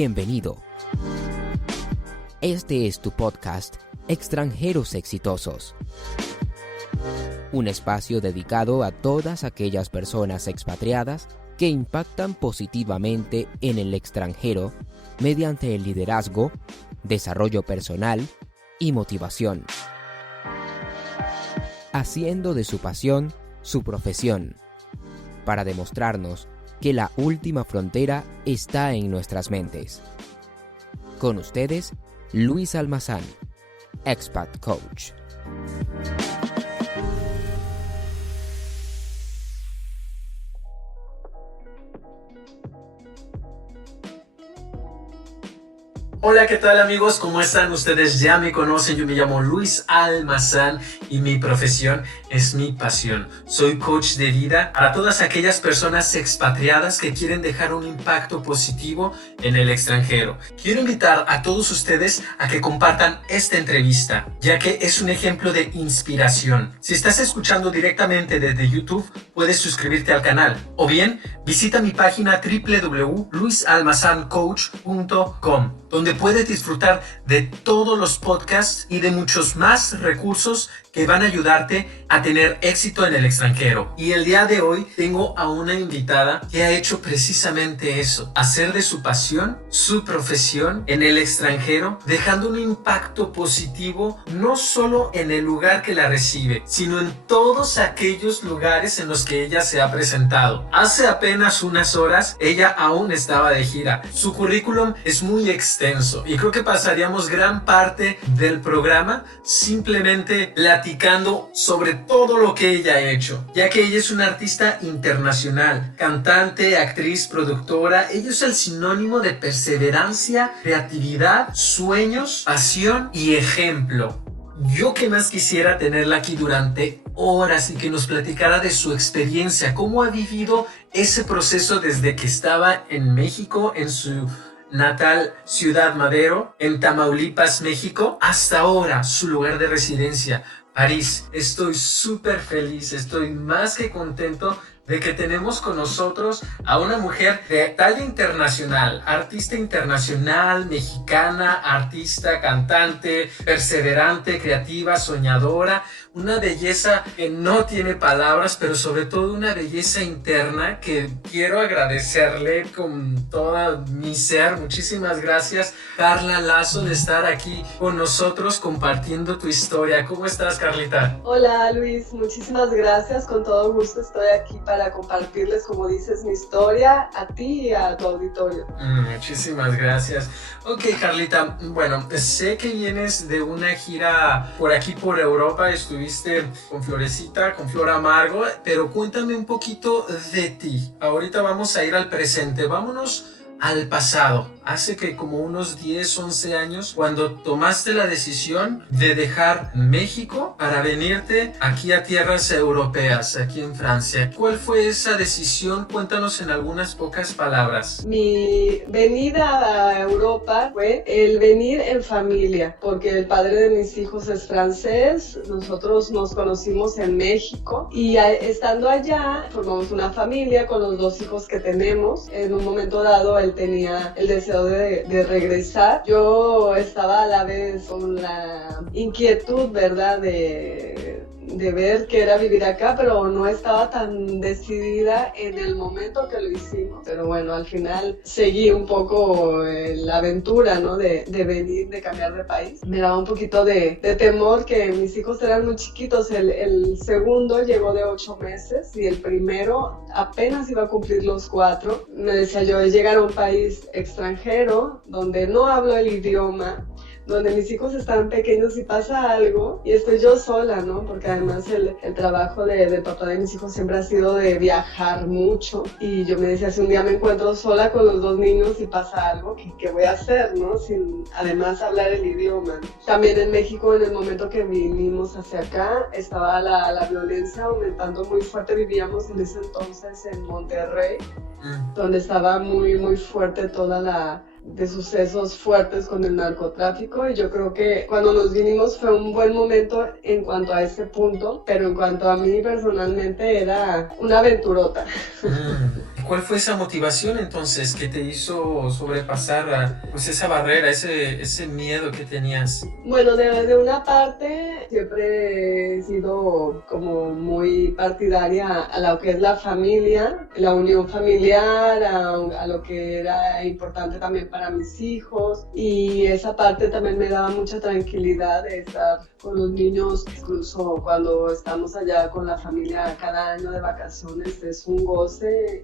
Bienvenido. Este es tu podcast Extranjeros Exitosos. Un espacio dedicado a todas aquellas personas expatriadas que impactan positivamente en el extranjero mediante el liderazgo, desarrollo personal y motivación, haciendo de su pasión su profesión, para demostrarnos que la última frontera está en nuestras mentes. Con ustedes, Luis Almazán, Expat Coach. Hola, ¿qué tal amigos? ¿Cómo están? Ustedes ya me conocen, yo me llamo Luis Almazán y mi profesión es mi pasión. Soy coach de vida para todas aquellas personas expatriadas que quieren dejar un impacto positivo en el extranjero. Quiero invitar a todos ustedes a que compartan esta entrevista, ya que es un ejemplo de inspiración. Si estás escuchando directamente desde YouTube, puedes suscribirte al canal o bien visita mi página www.luisalmazancoach.com, donde puedes disfrutar de todos los podcasts y de muchos más recursos que van a ayudarte a tener éxito en el extranjero. Y el día de hoy tengo a una invitada que ha hecho precisamente eso, hacer de su pasión su profesión en el extranjero, dejando un impacto positivo no solo en el lugar que la recibe, sino en todos aquellos lugares en los que ella se ha presentado. Hace apenas unas horas ella aún estaba de gira. Su currículum es muy extenso y creo que pasaríamos gran parte del programa simplemente platicando sobre todo lo que ella ha hecho, ya que ella es una artista internacional, cantante, actriz, productora. Ella es el sinónimo de perseverancia, creatividad, sueños, pasión y ejemplo. Yo que más quisiera tenerla aquí durante horas y que nos platicara de su experiencia, cómo ha vivido ese proceso desde que estaba en México, en su natal Ciudad Madero, en Tamaulipas, México, hasta ahora su lugar de residencia, París. Estoy súper feliz, estoy más que contento de que tenemos con nosotros a una mujer de talla internacional, artista internacional, mexicana, artista, cantante, perseverante, creativa, soñadora, una belleza que no tiene palabras, pero sobre todo una belleza interna que quiero agradecerle con todo mi ser. Muchísimas gracias, Carla Lazo, de estar aquí con nosotros compartiendo tu historia. ¿Cómo estás, Carlita? Hola, Luis, muchísimas gracias, con todo gusto estoy aquí para compartirles, como dices, mi historia a ti y a tu auditorio. Muchísimas gracias. Ok, Carlita, bueno, sé que vienes de una gira por aquí por Europa, estuviste con Florecita, con Flor Amargo, pero cuéntame un poquito de ti. Ahorita vamos a ir al presente, vámonos al pasado. Hace que como unos 10, 11 años, cuando tomaste la decisión de dejar México para venirte aquí a tierras europeas, aquí en Francia. ¿Cuál fue esa decisión? Cuéntanos en algunas pocas palabras. Mi venida a Europa fue el venir en familia, porque el padre de mis hijos es francés, nosotros nos conocimos en México y estando allá formamos una familia con los 2 hijos que tenemos. En un momento dado él tenía el deseo de regresar. Yo estaba a la vez con la inquietud, ¿verdad?, de ver qué era vivir acá, pero no estaba tan decidida en el momento que lo hicimos. Pero bueno, al final seguí un poco la aventura, ¿no?, de venir, de cambiar de país. Me daba un poquito de temor que mis hijos eran muy chiquitos. El segundo llegó de 8 meses y el primero apenas iba a cumplir los 4. Me decía yo, es llegar a un país extranjero donde no hablo el idioma, donde mis hijos están pequeños y pasa algo y estoy yo sola, ¿no? Porque además el trabajo del papá de mis hijos siempre ha sido de viajar mucho y yo me decía, si un día me encuentro sola con los 2 niños y pasa algo, ¿qué voy a hacer, no? Sin además hablar el idioma. También en México, en el momento que vinimos hacia acá, estaba la violencia aumentando muy fuerte. Vivíamos en ese entonces en Monterrey, donde estaba muy, muy fuerte toda de sucesos fuertes con el narcotráfico, y yo creo que cuando nos vinimos fue un buen momento en cuanto a ese punto, pero en cuanto a mí personalmente era una aventurota. cuál fue esa motivación entonces que te hizo sobrepasar pues esa barrera, ese miedo que tenías? Bueno, de una parte siempre he sido como muy partidaria a lo que es la familia, la unión familiar, a lo que era importante también para mis hijos, y esa parte también me daba mucha tranquilidad de estar con los niños, incluso cuando estamos allá con la familia cada año de vacaciones, es un goce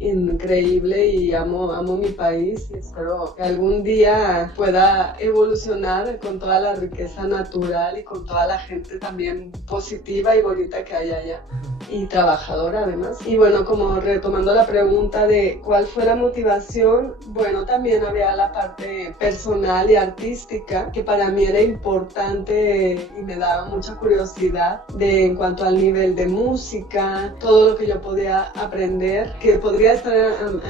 increíble y amo mi país y espero que algún día pueda evolucionar con toda la riqueza natural y con toda la gente también positiva y bonita que hay allá y trabajadora además. Y bueno, como retomando la pregunta de cuál fue la motivación, bueno, también había la parte personal y artística que para mí era importante y me daba mucha curiosidad en cuanto al nivel de música, todo lo que yo podía aprender, que podría estar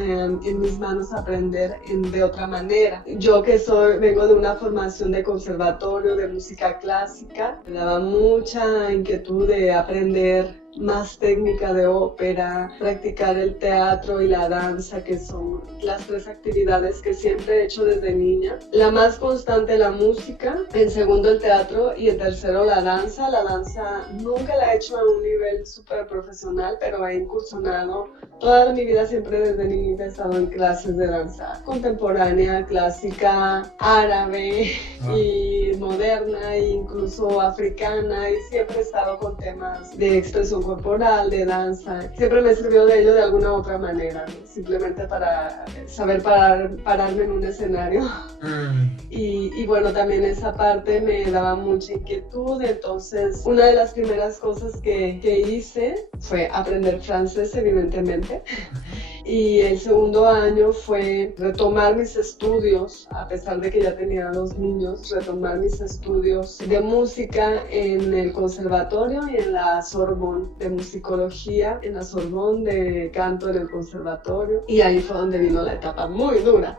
en mis manos aprender de otra manera. Yo que vengo de una formación de conservatorio de música clásica, me daba mucha inquietud de aprender más técnica de ópera, practicar el teatro y la danza, que son las tres actividades que siempre he hecho desde niña. La más constante, la música, en segundo el teatro y en tercero la danza. La danza nunca la he hecho a un nivel súper profesional, pero he incursionado toda mi vida, siempre desde niña he estado en clases de danza contemporánea, clásica, árabe y moderna e incluso africana, y siempre he estado con temas de expresión corporal, de danza. Siempre me sirvió de ello de alguna otra manera, ¿no? Simplemente para saber pararme en un escenario. Y bueno, también esa parte me daba mucha inquietud, entonces una de las primeras cosas que hice fue aprender francés, evidentemente. Y el segundo año fue retomar mis estudios, a pesar de que ya tenía 2 niños, retomar mis estudios de música en el conservatorio y en la Sorbonne de musicología, en la Sorbonne de canto en el conservatorio. Y ahí fue donde vino la etapa muy dura.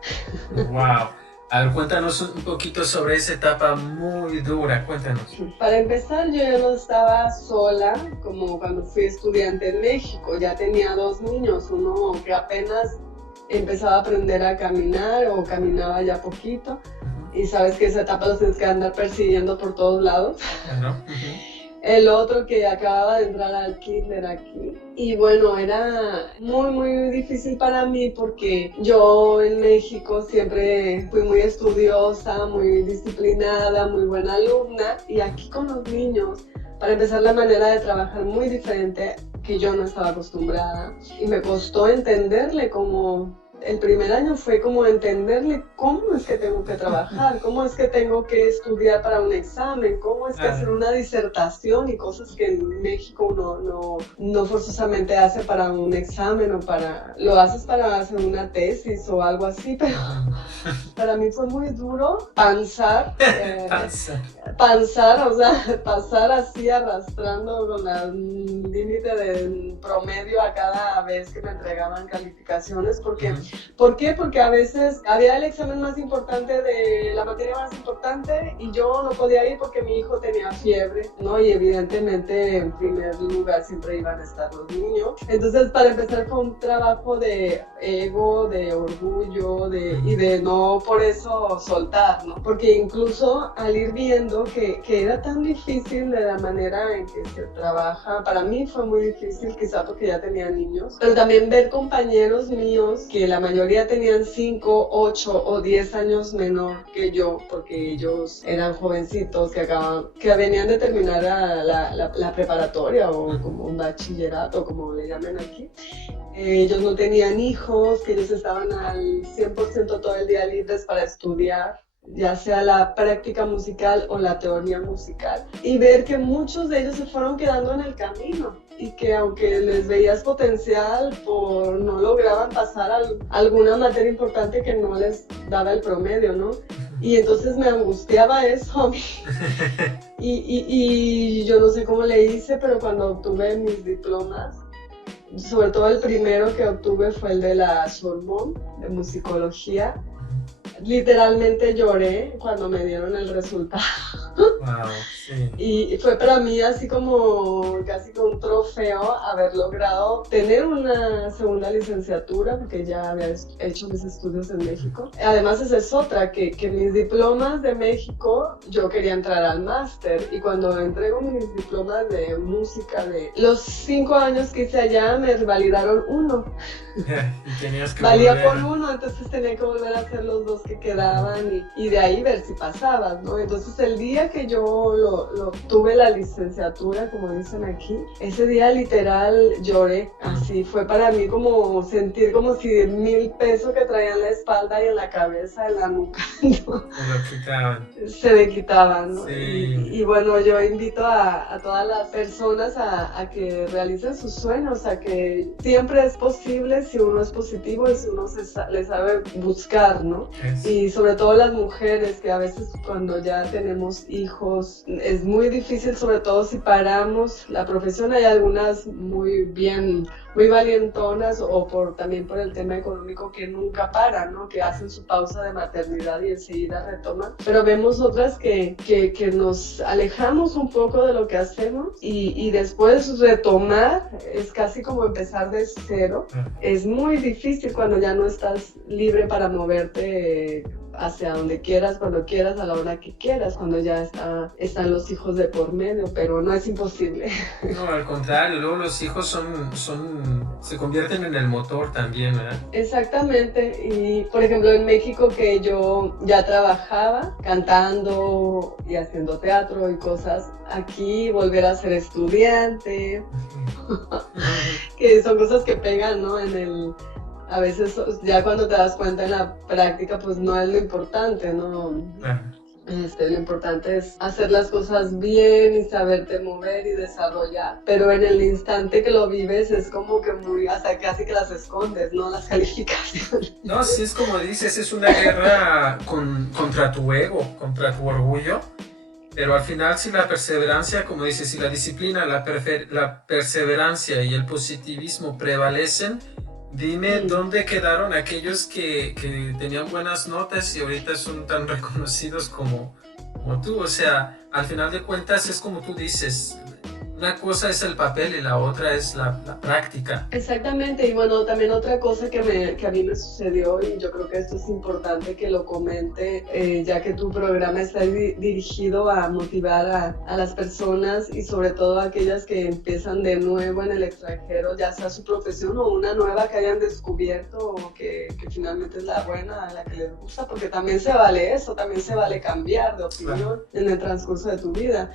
¡Wow! A ver, cuéntanos un poquito sobre esa etapa muy dura, cuéntanos. Para empezar, yo ya no estaba sola como cuando fui estudiante en México. Ya tenía 2 niños, uno que apenas empezaba a aprender a caminar o caminaba ya poquito. Y sabes que esa etapa los tienes que andar persiguiendo por todos lados. El otro que acababa de entrar al kinder aquí. Y bueno, era muy, muy difícil para mí porque yo en México siempre fui muy estudiosa, muy disciplinada, muy buena alumna. Y aquí con los niños, para empezar, la manera de trabajar muy diferente que yo no estaba acostumbrada. Y me costó entenderle como... El primer año fue como entenderle cómo es que tengo que trabajar, cómo es que tengo que estudiar para un examen, cómo es que hacer una disertación y cosas que en México uno no forzosamente hace para un examen o lo haces para hacer una tesis o algo así, pero para mí fue muy duro pensar, o sea, pasar así arrastrando con el límite del promedio a cada vez que me entregaban calificaciones, porque ¿por qué? Porque a veces había el examen más importante de la materia más importante y yo no podía ir porque mi hijo tenía fiebre, ¿no? Y evidentemente en primer lugar siempre iban a estar los niños. Entonces, para empezar, fue un trabajo de ego, de orgullo y de no por eso soltar, ¿no? Porque incluso al ir viendo que era tan difícil de la manera en que se trabaja, para mí fue muy difícil, quizá porque ya tenía niños, pero también ver compañeros míos que la mayoría tenían 5, 8 o 10 años menor que yo, porque ellos eran jovencitos que venían de terminar la preparatoria o como un bachillerato, como le llaman aquí. Ellos no tenían hijos, que ellos estaban al 100% todo el día libres para estudiar, ya sea la práctica musical o la teoría musical, y ver que muchos de ellos se fueron quedando en el camino y que aunque les veías potencial, no lograban pasar alguna materia importante que no les daba el promedio, ¿no? Y entonces me angustiaba eso y yo no sé cómo le hice, pero cuando obtuve mis diplomas, sobre todo el primero que obtuve fue el de la Sorbonne de musicología. Literalmente lloré cuando me dieron el resultado. Wow, sí. Y fue para mí así como casi como un trofeo haber logrado tener una segunda licenciatura, porque ya había hecho mis estudios en México. Además, esa es otra, que mis diplomas de México, yo quería entrar al máster, y cuando entrego mis diplomas de música, de los 5 años que hice allá, me validaron uno. Y tenías que Valía volver. por uno, entonces tenía que volver a hacer los 2 que quedaban y de ahí ver si pasabas, ¿no? Entonces el día que yo tuve la licenciatura, como dicen aquí, ese día literal lloré, así fue para mí como sentir como si 1,000 pesos que traía en la espalda y en la cabeza, en la nuca, ¿no? Se lo quitaban. Se me quitaban, ¿no? Sí. Y bueno, yo invito a todas las personas a que realicen sus sueños, a que siempre es posible si uno es positivo y si uno le sabe buscar, ¿no? Y sobre todo las mujeres, que a veces cuando ya tenemos hijos es muy difícil, sobre todo si paramos la profesión. Hay algunas muy valientonas, o también por el tema económico, que nunca paran, ¿no? Que hacen su pausa de maternidad y enseguida retoman. Pero vemos otras que nos alejamos un poco de lo que hacemos y después retomar es casi como empezar de cero. Es muy difícil cuando ya no estás libre para moverte hacia donde quieras, cuando quieras, a la hora que quieras, cuando ya están los hijos de por medio, pero no es imposible. No, al contrario, luego los hijos se convierten en el motor también, ¿verdad? Exactamente, y por ejemplo en México, que yo ya trabajaba cantando y haciendo teatro y cosas, aquí volver a ser estudiante, que son cosas que pegan, ¿no? A veces ya cuando te das cuenta en la práctica, pues no es lo importante, ¿no? Lo importante es hacer las cosas bien y saberte mover y desarrollar, pero en el instante que lo vives es como que hasta casi que las escondes, ¿no? Las calificaciones. No, sí, es como dices, es una guerra contra tu ego, contra tu orgullo, pero al final, si la perseverancia, como dices, si la disciplina, la perseverancia y el positivismo prevalecen, dime dónde quedaron aquellos que tenían buenas notas y ahorita son tan reconocidos como tú. O sea, al final de cuentas es como tú dices, una cosa es el papel y la otra es la práctica. Exactamente, y bueno, también otra cosa que a mí me sucedió, y yo creo que esto es importante que lo comente, ya que tu programa está dirigido a motivar a las personas, y sobre todo a aquellas que empiezan de nuevo en el extranjero, ya sea su profesión o una nueva que hayan descubierto, o que finalmente es la buena, la que les gusta, porque también se vale eso, también se vale cambiar de opinión en el transcurso de tu vida.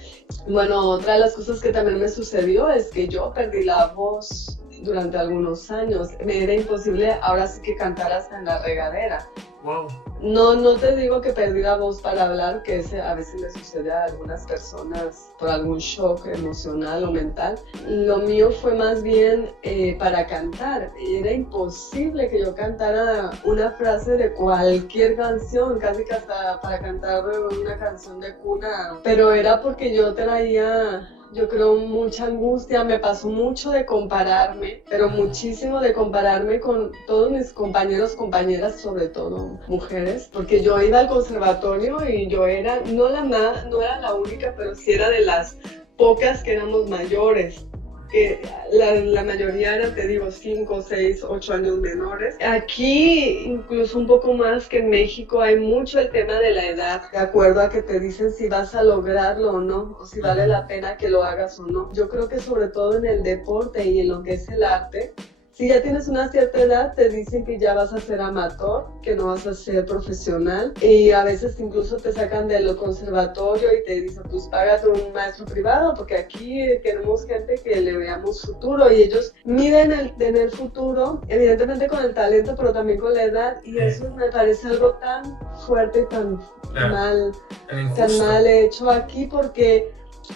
Bueno, otra de las cosas que también me sucedió es que yo perdí la voz durante algunos años. Me era imposible ahora sí que cantar hasta en la regadera. Wow. No te digo que perdí la voz para hablar, que a veces le sucede a algunas personas por algún shock emocional o mental. Lo mío fue más bien para cantar. Era imposible que yo cantara una frase de cualquier canción, casi que hasta para cantar una canción de cuna. Pero era porque yo traía, yo creo, mucha angustia. Me pasó mucho de compararme, pero muchísimo de compararme con todos mis compañeros, compañeras, sobre todo mujeres, porque yo iba al conservatorio y yo era, no era la única, pero sí era de las pocas que éramos mayores. Que la mayoría eran, te digo, 5, 6, 8 años menores. Aquí, incluso un poco más que en México, hay mucho el tema de la edad, de acuerdo a que te dicen si vas a lograrlo o no, o si vale la pena que lo hagas o no. Yo creo que sobre todo en el deporte y en lo que es el arte, si ya tienes una cierta edad, te dicen que ya vas a ser amateur, que no vas a ser profesional, y a veces incluso te sacan del conservatorio y te dicen, pues págate un maestro privado, porque aquí queremos gente que le veamos futuro, y ellos miden el futuro, evidentemente con el talento, pero también con la edad, y eso me parece algo tan fuerte y tan mal hecho aquí, porque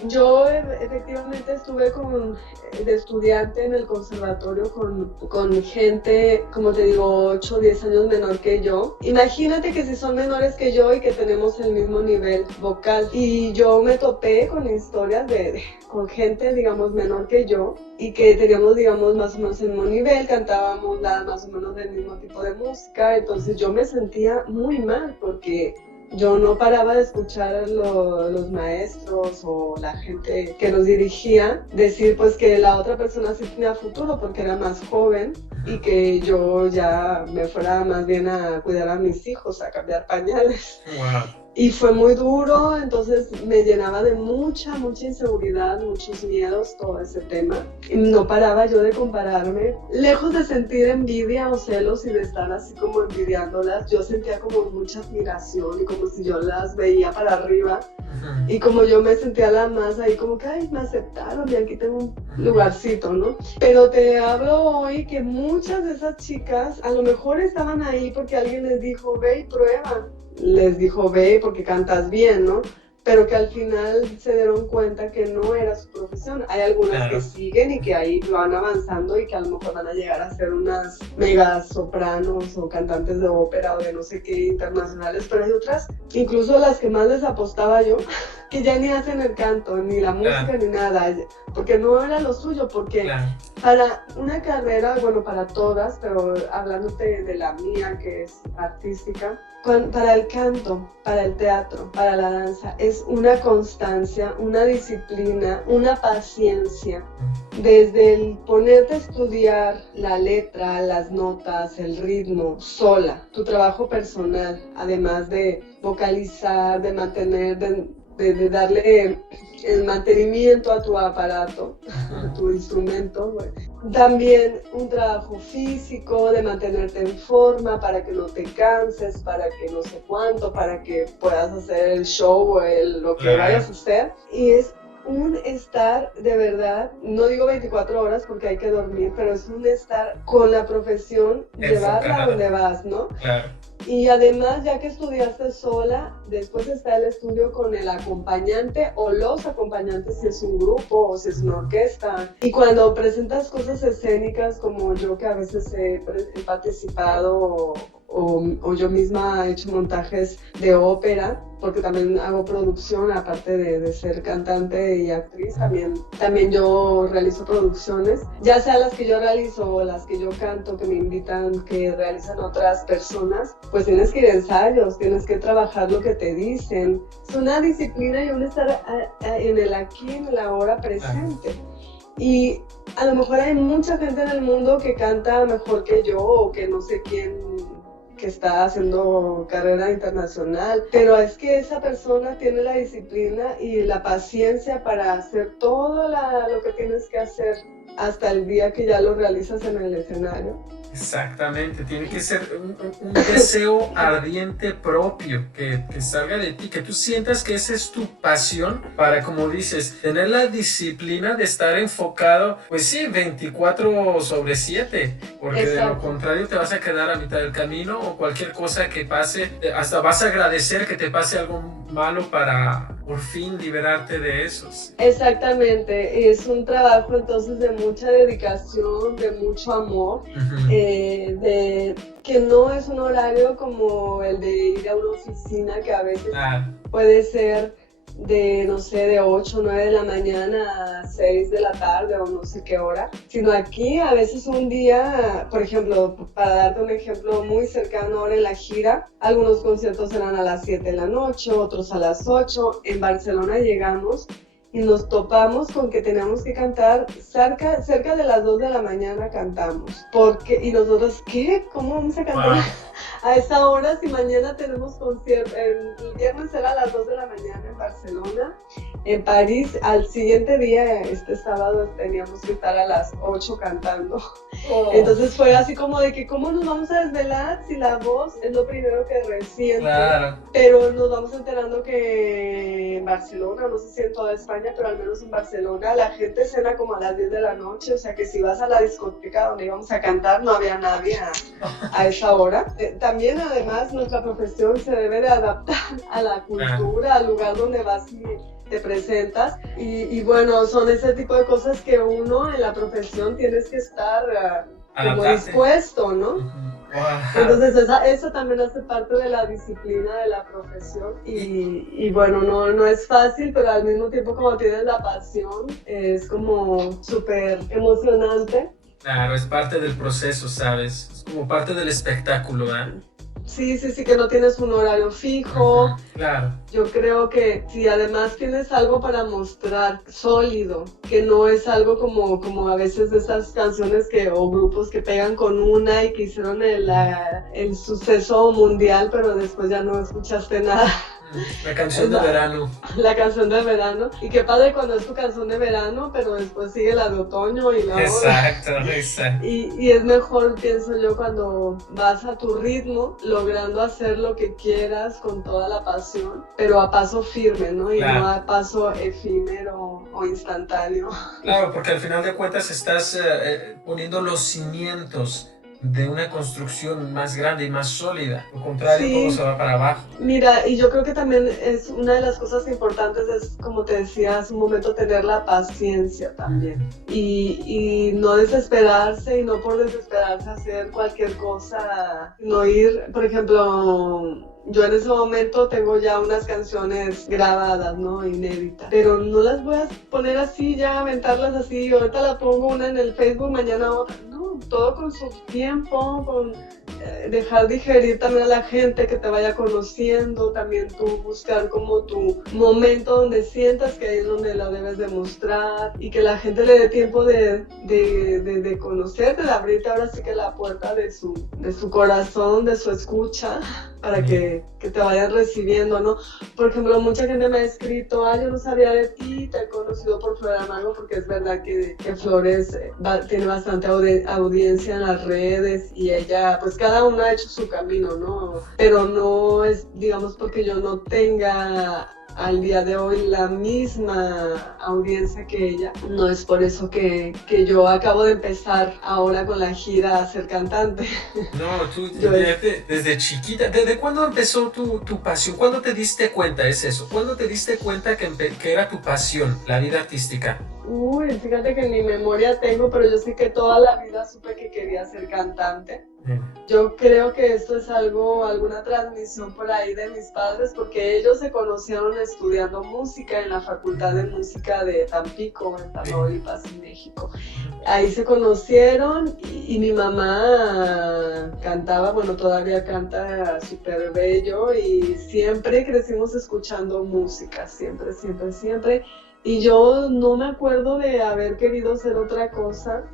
yo efectivamente estuve de estudiante en el conservatorio con gente, como te digo, 8 o 10 años menor que yo. Imagínate que si son menores que yo y que tenemos el mismo nivel vocal. Y yo me topé con historias con gente, digamos, menor que yo, y que teníamos, digamos, más o menos el mismo nivel, cantábamos más o menos del mismo tipo de música. Entonces yo me sentía muy mal porque Yo no paraba de escuchar a los maestros o la gente que nos dirigía decir pues que la otra persona sí tenía futuro porque era más joven y que yo ya me fuera más bien a cuidar a mis hijos, a cambiar pañales. Wow. Y fue muy duro, entonces me llenaba de mucha inseguridad, muchos miedos, todo ese tema. Y no paraba yo de compararme. Lejos de sentir envidia o celos y de estar así como envidiándolas, yo sentía como mucha admiración y como si yo las veía para arriba. Y como yo me sentía la más ahí, como que, ay, me aceptaron y aquí tengo un lugarcito, ¿no? Pero te hablo hoy que muchas de esas chicas a lo mejor estaban ahí porque alguien les dijo, ve y prueba. Les dijo, ve porque cantas bien, ¿no? Pero que al final se dieron cuenta que no era su profesión. Hay algunas que siguen y que ahí van avanzando y que a lo mejor van a llegar a ser unas mega sopranos o cantantes de ópera o de no sé qué internacionales, pero hay otras, incluso las que más les apostaba yo, que ya ni hacen el canto, ni la música, ni nada, porque no era lo suyo, porque para una carrera, bueno, para todas, pero hablándote de la mía, que es artística, para el canto, para el teatro, para la danza, es una constancia, una disciplina, una paciencia. Desde el ponerte a estudiar la letra, las notas, el ritmo, sola, tu trabajo personal, además de vocalizar, de mantener, de darle el mantenimiento a tu aparato, a tu instrumento. También un trabajo físico, de mantenerte en forma para que no te canses, para que no sé cuánto, para que puedas hacer el show o lo que vayas a hacer. Y es un estar de verdad, no digo 24 horas porque hay que dormir, pero es un estar con la profesión, llevarla a donde vas, ¿no? Claro. Y además, ya que estudiaste sola, después está el estudio con el acompañante o los acompañantes si es un grupo o si es una orquesta. Y cuando presentas cosas escénicas como yo, que a veces he participado o yo misma he hecho montajes de ópera, porque también hago producción, aparte de ser cantante y actriz, también yo realizo producciones, ya sea las que yo realizo o las que yo canto, que me invitan, que realizan otras personas, pues tienes que ir a ensayos, tienes que trabajar lo que te dicen. Es una disciplina y un estar en el aquí, en el ahora presente. Y a lo mejor hay mucha gente en el mundo que canta mejor que yo o que no sé quién, que está haciendo carrera internacional, pero es que esa persona tiene la disciplina y la paciencia para hacer todo lo que tienes que hacer hasta el día que ya lo realizas en el escenario. Exactamente, tiene que ser un deseo ardiente propio que salga de ti, que tú sientas que esa es tu pasión para, como dices, tener la disciplina de estar enfocado, pues sí, 24/7, porque de lo contrario te vas a quedar a mitad del camino o cualquier cosa que pase, hasta vas a agradecer que te pase algo malo para por fin liberarte de esos. Exactamente, es un trabajo entonces de mucha dedicación, de mucho amor, de que no es un horario como el de ir a una oficina, que a veces puede ser de, no sé, de 8 o 9 de la mañana a 6 de la tarde o no sé qué hora, sino aquí a veces un día, por ejemplo, para darte un ejemplo muy cercano ahora en la gira, algunos conciertos eran a las 7 de la noche, otros a las 8, en Barcelona llegamos y nos topamos con que teníamos que cantar cerca de las 2 de la mañana cantamos, y nosotros, ¿qué? ¿Cómo vamos a cantar? Wow. A esa hora, si mañana tenemos concierto, el viernes era a las 2 de la mañana en Barcelona, en París, al siguiente día, este sábado, teníamos que estar a las 8 cantando. Entonces fue así como de que, ¿cómo nos vamos a desvelar si la voz es lo primero que resiente? Claro. Pero nos vamos enterando que en Barcelona, no sé si en toda España, pero al menos en Barcelona, la gente cena como a las 10 de la noche, o sea que si vas a la discoteca donde íbamos a cantar, no había nadie a esa hora. También, además, nuestra profesión se debe de adaptar a la cultura, al lugar donde vas y te presentas. Y bueno, son ese tipo de cosas que uno en la profesión tienes que estar como dispuesto, ¿no? Wow. Entonces eso también hace parte de la disciplina de la profesión y bueno, no es fácil, pero al mismo tiempo como tienes la pasión, es como súper emocionante. Claro, es parte del proceso, ¿sabes? Es como parte del espectáculo, ¿eh? Sí, que no tienes un horario fijo. Claro. Yo creo que si además tienes algo para mostrar sólido, que no es algo como a veces de esas canciones o grupos que pegan con una y que hicieron el suceso mundial, pero después ya no escuchaste nada. La canción de verano. La canción de verano. Y qué padre cuando es tu canción de verano, pero después sigue la de otoño y la otra. Exacto. Y es mejor, pienso yo, cuando vas a tu ritmo, logrando hacer lo que quieras con toda la pasión, pero a paso firme, ¿no? Y claro. no a paso efímero o instantáneo. Claro, porque al final de cuentas estás poniendo los cimientos de una construcción más grande y más sólida. Lo contrario, sí, todo se va para abajo. Mira, y yo creo que también es una de las cosas importantes, es, como te decía hace un momento, tener la paciencia también. Y no desesperarse, y no por desesperarse hacer cualquier cosa, no ir, por ejemplo... Yo en ese momento tengo ya unas canciones grabadas, ¿no? Inéditas. Pero no las voy a poner así, ya aventarlas así. Ahorita la pongo una en el Facebook, mañana otra. No, todo con su tiempo, con dejar digerir también a la gente que te vaya conociendo. También tú buscar como tu momento donde sientas que ahí es donde la debes demostrar. Y que la gente le dé tiempo de conocerte, de abrirte ahora sí que la puerta de su corazón, de su escucha, para que te vayan recibiendo, ¿no? Por ejemplo, mucha gente me ha escrito, yo no sabía de ti, te he conocido por Flor Amargo, porque es verdad que Flores tiene bastante audiencia en las redes, y ella, pues cada uno ha hecho su camino, ¿no? Pero no es, digamos, porque yo no tenga al día de hoy la misma audiencia que ella. No es por eso que yo acabo de empezar ahora con la gira a ser cantante. No, tú desde chiquita. ¿Desde cuándo empezó tu pasión? ¿Cuándo te diste cuenta? Es eso. ¿Cuándo te diste cuenta que era tu pasión, la vida artística? Uy, fíjate que ni memoria tengo, pero yo sí que toda la vida supe que quería ser cantante. Yo creo que esto es alguna transmisión por ahí de mis padres, porque ellos se conocieron estudiando música en la Facultad de Música de Tampico, en Tamaulipas, en México. Ahí se conocieron y mi mamá cantaba, bueno, todavía canta súper bello, y siempre crecimos escuchando música, siempre. Y yo no me acuerdo de haber querido ser otra cosa,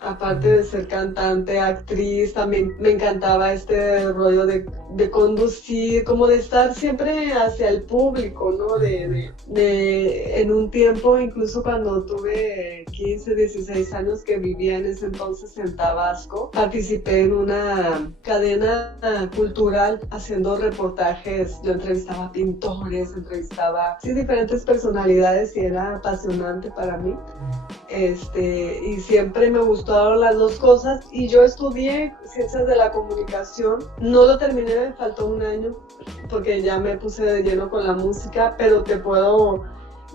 aparte de ser cantante, actriz. También me encantaba este rollo de conducir, como de estar siempre hacia el público, ¿no? En un tiempo, incluso cuando tuve 15, 16 años, que vivía en ese entonces en Tabasco, participé en una cadena cultural haciendo reportajes. Yo entrevistaba a pintores, diferentes personalidades, y era apasionante para mí. Y siempre me gustaron las dos cosas, y yo estudié Ciencias de la Comunicación. No lo terminé, me faltó un año porque ya me puse de lleno con la música, pero te puedo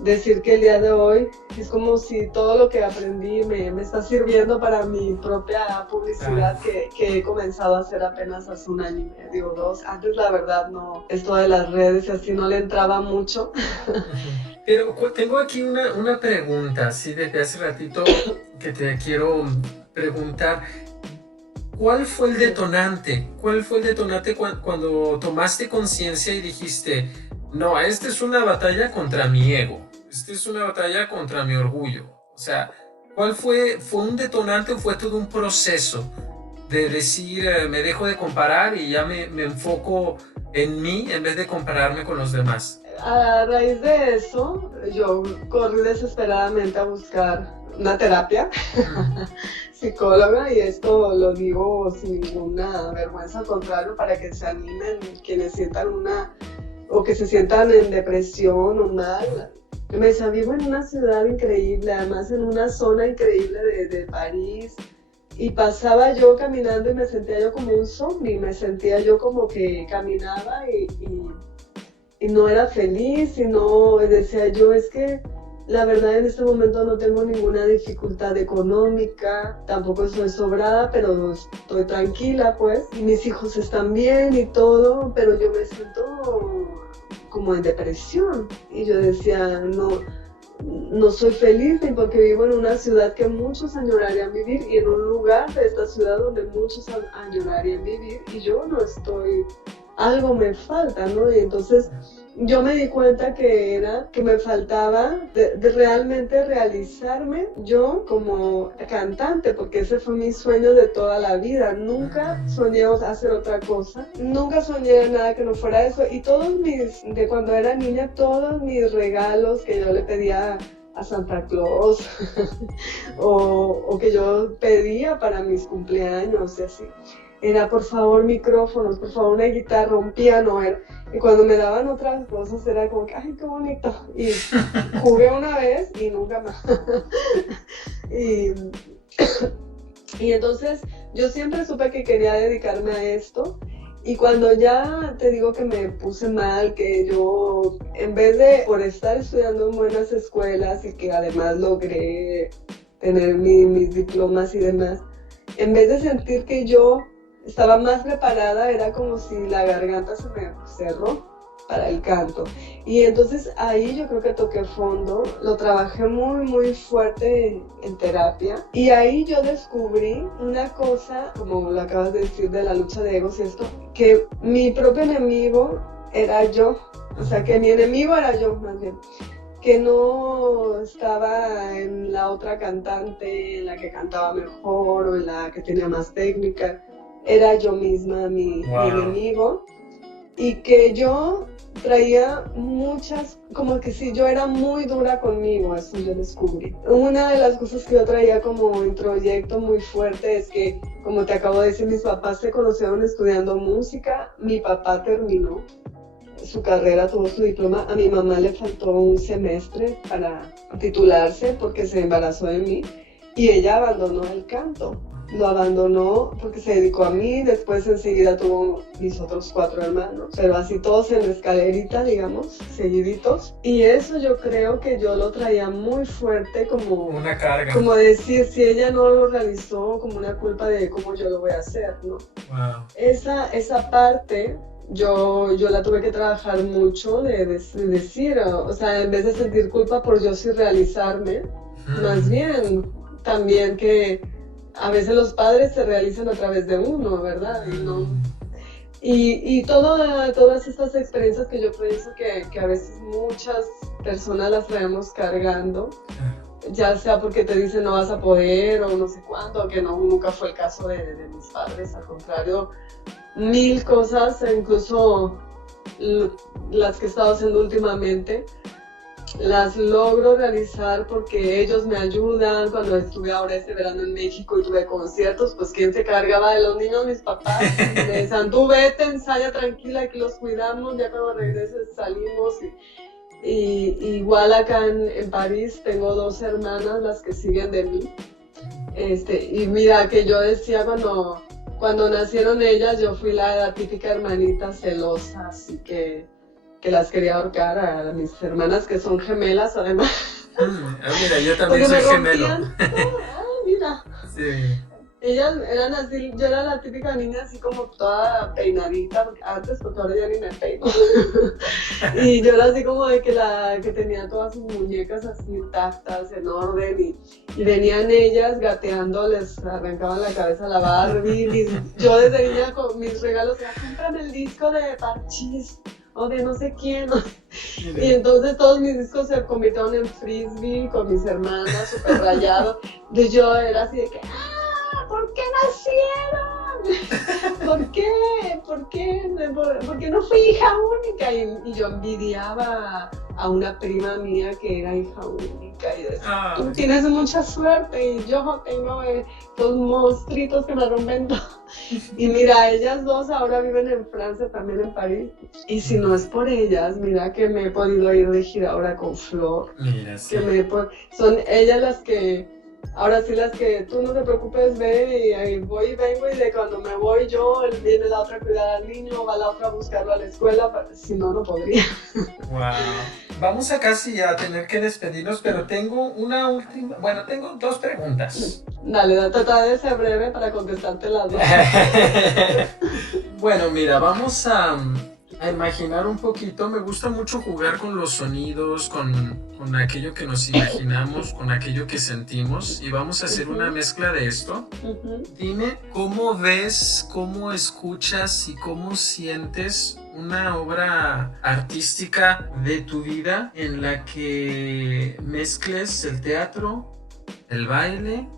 decir que el día de hoy es como si todo lo que aprendí me está sirviendo para mi propia publicidad, que he comenzado a hacer apenas hace un año y medio o 2. Antes, la verdad, no, esto de las redes y así no le entraba mucho. Pero tengo aquí una pregunta, así desde hace ratito, que te quiero preguntar. ¿Cuál fue el detonante? Cuando tomaste conciencia y dijiste, no, esta es una batalla contra mi ego, esta es una batalla contra mi orgullo? O sea, ¿cuál fue un detonante o fue todo un proceso de decir, me dejo de comparar y ya me enfoco en mí en vez de compararme con los demás? A raíz de eso, yo corrí desesperadamente a buscar una terapia psicóloga, y esto lo digo sin ninguna vergüenza, al contrario, para que se animen quienes sientan que se sientan en depresión o mal. Me decía, vivo en una ciudad increíble, además en una zona increíble de París, y pasaba yo caminando y me sentía yo como un zombie, me sentía yo como que caminaba y no era feliz, y no, decía yo, es que la verdad en este momento no tengo ninguna dificultad económica, tampoco estoy sobrada, pero estoy tranquila, pues, y mis hijos están bien y todo, pero yo me siento como en depresión. Y yo decía, no, no soy feliz ni porque vivo en una ciudad que muchos añorarían vivir y en un lugar de esta ciudad donde muchos añorarían vivir y yo no estoy, algo me falta, ¿no? Y entonces yo me di cuenta que me faltaba de realmente realizarme yo como cantante, porque ese fue mi sueño de toda la vida. Nunca soñé hacer otra cosa, nunca soñé nada que no fuera eso. Y de cuando era niña, todos mis regalos que yo le pedía a Santa Claus o que yo pedía para mis cumpleaños y así, era por favor micrófonos, por favor una guitarra, un piano, y cuando me daban otras cosas era como que, ay, qué bonito, y jugué una vez y nunca más. y entonces yo siempre supe que quería dedicarme a esto, y cuando ya te digo que me puse mal, que yo, en vez de, por estar estudiando en buenas escuelas y que además logré tener mis diplomas y demás, en vez de sentir que yo estaba más preparada, era como si la garganta se me cerró para el canto. Y entonces ahí yo creo que toqué fondo, lo trabajé muy, muy fuerte en terapia. Y ahí yo descubrí una cosa, como lo acabas de decir, de la lucha de egos y esto, que mi propio enemigo era yo. O sea, que mi enemigo era yo, más bien. Que no estaba en la otra cantante, en la que cantaba mejor o en la que tenía más técnica. Era yo misma mi enemigo, y que yo traía muchas, como que sí, yo era muy dura conmigo, eso yo descubrí. Una de las cosas que yo traía como introyecto muy fuerte es que, como te acabo de decir, mis papás se conocieron estudiando música, mi papá terminó su carrera, tuvo su diploma, a mi mamá le faltó un semestre para titularse porque se embarazó de mí y ella abandonó el canto. Lo abandonó porque se dedicó a mí, después enseguida tuvo mis otros 4 hermanos, pero así todos en la escalerita, digamos, seguiditos. Y eso yo creo que yo lo traía muy fuerte como una carga. Como decir, si ella no lo realizó, como una culpa de cómo yo lo voy a hacer, ¿no? Wow. Esa parte yo la tuve que trabajar mucho de decir, o sea, en vez de sentir culpa por yo sí realizarme, más bien también que a veces los padres se realizan a través de uno, ¿verdad? Y todas estas experiencias que yo pienso que a veces muchas personas las traemos cargando, ya sea porque te dicen no vas a poder o no sé cuánto, que nunca fue el caso de mis padres, al contrario, 1000 cosas, incluso las que he estado haciendo últimamente, las logro realizar porque ellos me ayudan. Cuando estuve ahora este verano en México y tuve conciertos, pues ¿quién se cargaba de los niños? Mis papás. Me decían, tú vete, ensaya tranquila, aquí los cuidamos, ya cuando regreses salimos. Y igual acá en París tengo 2 hermanas, las que siguen de mí. Y mira que yo decía cuando nacieron ellas, yo fui la típica hermanita celosa, así que las quería ahorcar a mis hermanas, que son gemelas además. Mira, yo también soy gemelo. Mira. Sí. Ellas eran así, yo era la típica niña así como toda peinadita, porque ahora ya ni me peino. Y yo era así como de que tenía todas sus muñecas así intactas, en orden, y venían ellas gateando, les arrancaban la cabeza a la Barbie. Yo desde niña con mis regalos era, cómprame el disco de Parchís o de no sé quién. Y entonces todos mis discos se convirtieron en frisbee con mis hermanas, súper rayados. Entonces yo era así de que, ¿por qué nacieron? ¿Por qué? ¿Por qué no fui hija única? Y yo envidiaba a una prima mía que era hija única y decía, tú tienes mucha suerte y yo tengo estos monstruitos que me rompen todo. Y mira, ellas 2 ahora viven en Francia, también en París. Y si no es por ellas, mira que me he podido ir de gira ahora con Flor. Mira, sí. Son ellas las que, ahora sí, las que tú no te preocupes, ve, y ahí voy y vengo, y de cuando me voy yo, viene la otra a cuidar al niño, va la otra a buscarlo a la escuela, si no, no podría. Wow. Vamos a casi a tener que despedirnos, pero tengo una última, tengo 2 preguntas. Dale, trata de ser breve para contestarte las 2. Bueno, mira, vamos a a imaginar un poquito. Me gusta mucho jugar con los sonidos, con aquello que nos imaginamos, con aquello que sentimos, y vamos a hacer una mezcla de esto. Dime, ¿cómo ves, cómo escuchas y cómo sientes una obra artística de tu vida en la que mezcles el teatro, el baile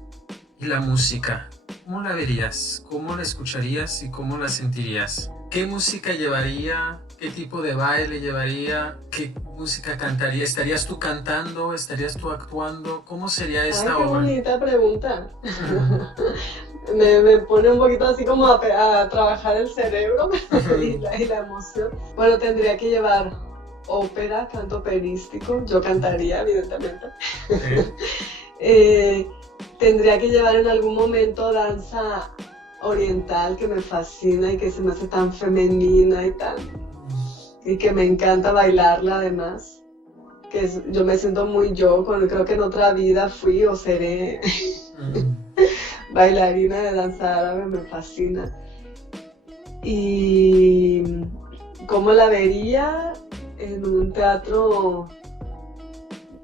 y la música? ¿Cómo la verías? ¿Cómo la escucharías y cómo la sentirías? ¿Qué música llevaría? ¿Qué tipo de baile llevaría? ¿Qué música cantaría? ¿Estarías tú cantando? ¿Estarías tú actuando? ¿Cómo sería esta obra? Qué bonita pregunta. Me pone un poquito así como a trabajar el cerebro y la emoción. Bueno, tendría que llevar ópera, canto operístico. Yo cantaría, evidentemente. Tendría que llevar en algún momento danza oriental, que me fascina y que se me hace tan femenina y que me encanta bailarla además. Yo me siento muy yo, creo que en otra vida fui o seré bailarina de danza árabe, me fascina. Y ¿cómo la vería? En un teatro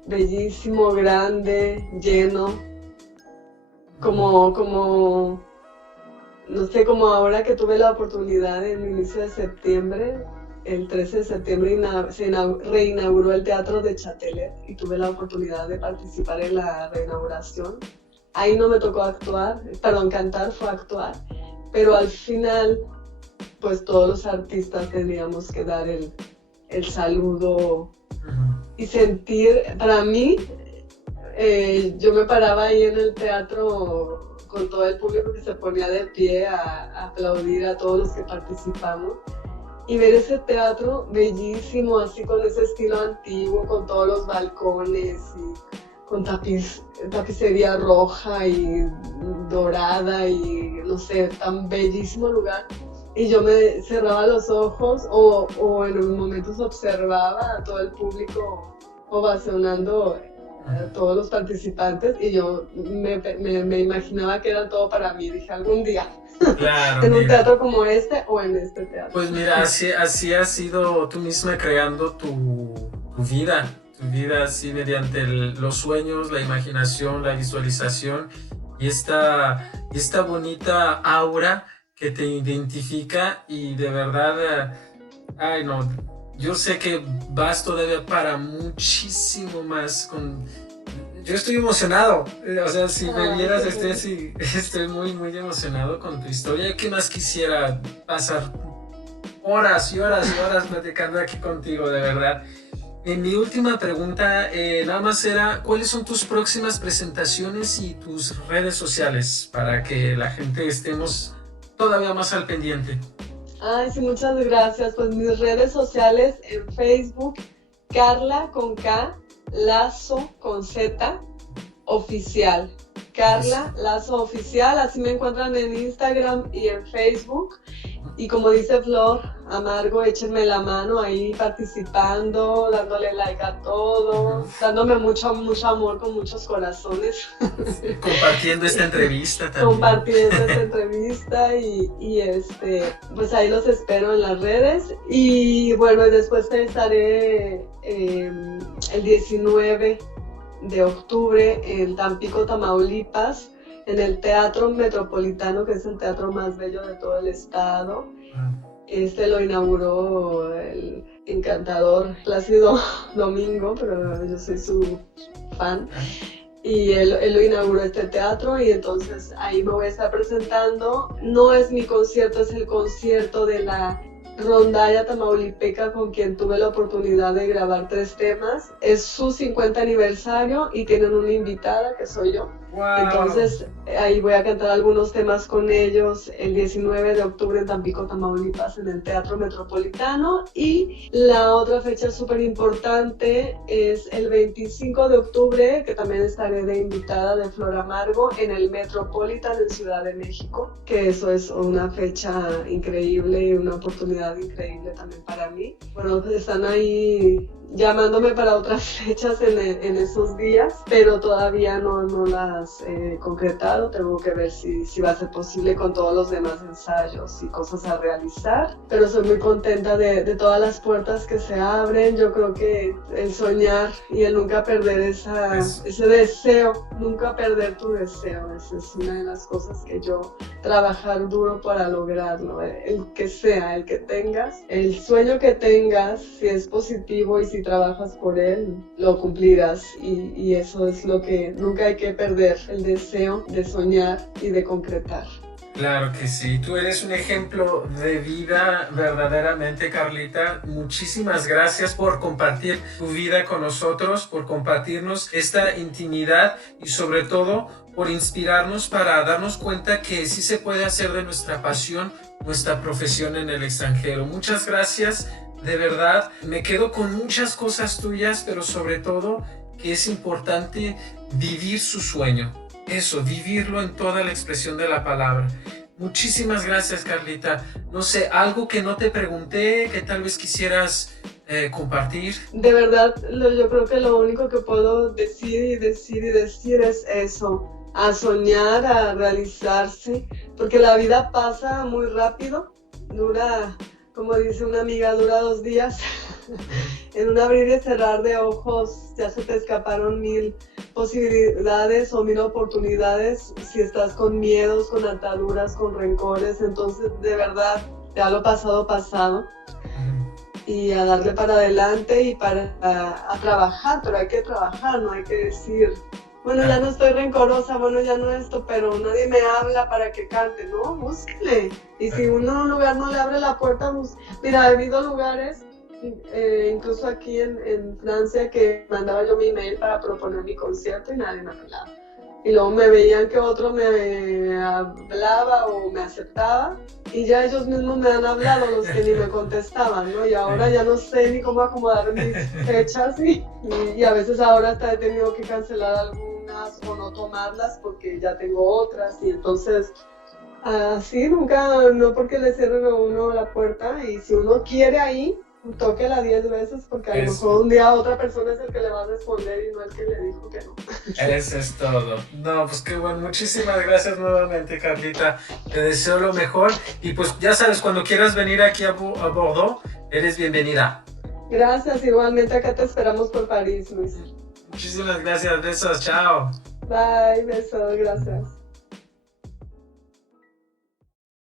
bellísimo, grande, lleno, como no sé, como ahora que tuve la oportunidad en el inicio de septiembre, el 13 de septiembre se reinauguró el Teatro de Châtelet y tuve la oportunidad de participar en la reinauguración. Ahí no me tocó cantar, fue actuar, pero al final, pues todos los artistas teníamos que dar el saludo y sentir, para mí, yo me paraba ahí en el teatro con todo el público que se ponía de pie a aplaudir a todos los que participamos y ver ese teatro bellísimo, así con ese estilo antiguo, con todos los balcones y con tapicería roja y dorada y no sé, tan bellísimo lugar. Y yo me cerraba los ojos o en momentos observaba a todo el público ovacionando a todos los participantes y yo me imaginaba que era todo para mí. Dije, algún día, claro, en un teatro como este o en este teatro. Pues mira, así has sido tú misma creando tu vida así mediante los sueños, la imaginación, la visualización y esta bonita aura que te identifica y de verdad, ay no, yo sé que vas todavía para muchísimo más. Yo estoy emocionado, o sea, si me vieras, estoy muy, muy emocionado con tu historia. ¿Qué más quisiera pasar horas y horas y horas platicando aquí contigo, de verdad? Mi última pregunta nada más era, ¿cuáles son tus próximas presentaciones y tus redes sociales para que la gente estemos todavía más al pendiente? Ay, sí, muchas gracias. Pues mis redes sociales en Facebook, Carla con K, Lazo con Z, oficial. Carla Lazo Oficial, así me encuentran en Instagram y en Facebook. Y como dice Flor Amargo, échenme la mano ahí participando, dándole like a todo, dándome mucho amor con muchos corazones. Compartiendo esta entrevista también. Compartiendo esta entrevista y pues ahí los espero en las redes. Y bueno, después estaré el 19 de octubre en Tampico, Tamaulipas, en el Teatro Metropolitano, que es el teatro más bello de todo el estado. Lo inauguró el encantador Plácido Domingo, pero yo soy su fan. Y él lo inauguró este teatro y entonces ahí me voy a estar presentando. No es mi concierto, es el concierto de la rondalla tamaulipeca con quien tuve la oportunidad de grabar 3 temas. Es su 50 aniversario y tienen una invitada que soy yo. Wow. Entonces ahí voy a cantar algunos temas con ellos el 19 de octubre en Tampico, Tamaulipas, en el Teatro Metropolitano. Y la otra fecha súper importante es el 25 de octubre, que también estaré de invitada de Flor Amargo, en el Metropolitan en Ciudad de México, que eso es una fecha increíble y una oportunidad increíble también para mí. Bueno, pues están ahí llamándome para otras fechas en esos días, pero todavía no más concretado. Tengo que ver si va a ser posible con todos los demás ensayos y cosas a realizar. Pero soy muy contenta de todas las puertas que se abren. Yo creo que el soñar y el nunca perder ese deseo, nunca perder tu deseo, esa es una de las cosas que yo trabajar duro para lograrlo. El que sea, el que tengas, el sueño que tengas, si es positivo y si trabajas por él, lo cumplirás, y eso es lo que nunca hay que perder, el deseo de soñar y de concretar. Claro que sí, tú eres un ejemplo de vida verdaderamente, Carlita. Muchísimas gracias por compartir tu vida con nosotros, por compartirnos esta intimidad y sobre todo por inspirarnos para darnos cuenta que sí se puede hacer de nuestra pasión nuestra profesión en el extranjero. Muchas gracias, de verdad. Me quedo con muchas cosas tuyas, pero sobre todo que es importante vivir su sueño. Eso, vivirlo en toda la expresión de la palabra. Muchísimas gracias, Carlita. No sé, algo que no te pregunté, que tal vez quisieras compartir. De verdad, yo creo que lo único que puedo decir es eso, a soñar, a realizarse, porque la vida pasa muy rápido, dura, como dice una amiga, dura 2 días. En un abrir y cerrar de ojos ya se te escaparon 1000 posibilidades o 1000 oportunidades. Si estás con miedos, con ataduras, con rencores, entonces de verdad ya lo pasado, y a darle para adelante y a trabajar, pero hay que trabajar, no hay que decir, bueno, ya no estoy rencorosa, bueno, ya no esto, pero nadie me habla para que cante, no, búsquele. Y si uno en un lugar no le abre la puerta, mira, ha habido lugares, incluso aquí en Francia, que mandaba yo mi email para proponer mi concierto y nadie me hablaba. Y luego me veían que otro me hablaba o me aceptaba, y ya ellos mismos me han hablado, los que ni me contestaban, ¿no? Y ahora ya no sé ni cómo acomodar mis fechas, y a veces ahora hasta he tenido que cancelar algunas o no tomarlas porque ya tengo otras, y entonces así nunca, no porque le cierren a uno la puerta, y si uno quiere ahí, tóquela 10 veces, porque a lo mejor un día otra persona es el que le va a responder y no el que le dijo que no. Eso es todo. No, pues qué bueno. Muchísimas gracias nuevamente, Carlita. Te deseo lo mejor. Y pues ya sabes, cuando quieras venir aquí a Bordeaux, eres bienvenida. Gracias, igualmente acá te esperamos por París, Luis. Muchísimas gracias. Besos. Chao. Bye, besos, gracias.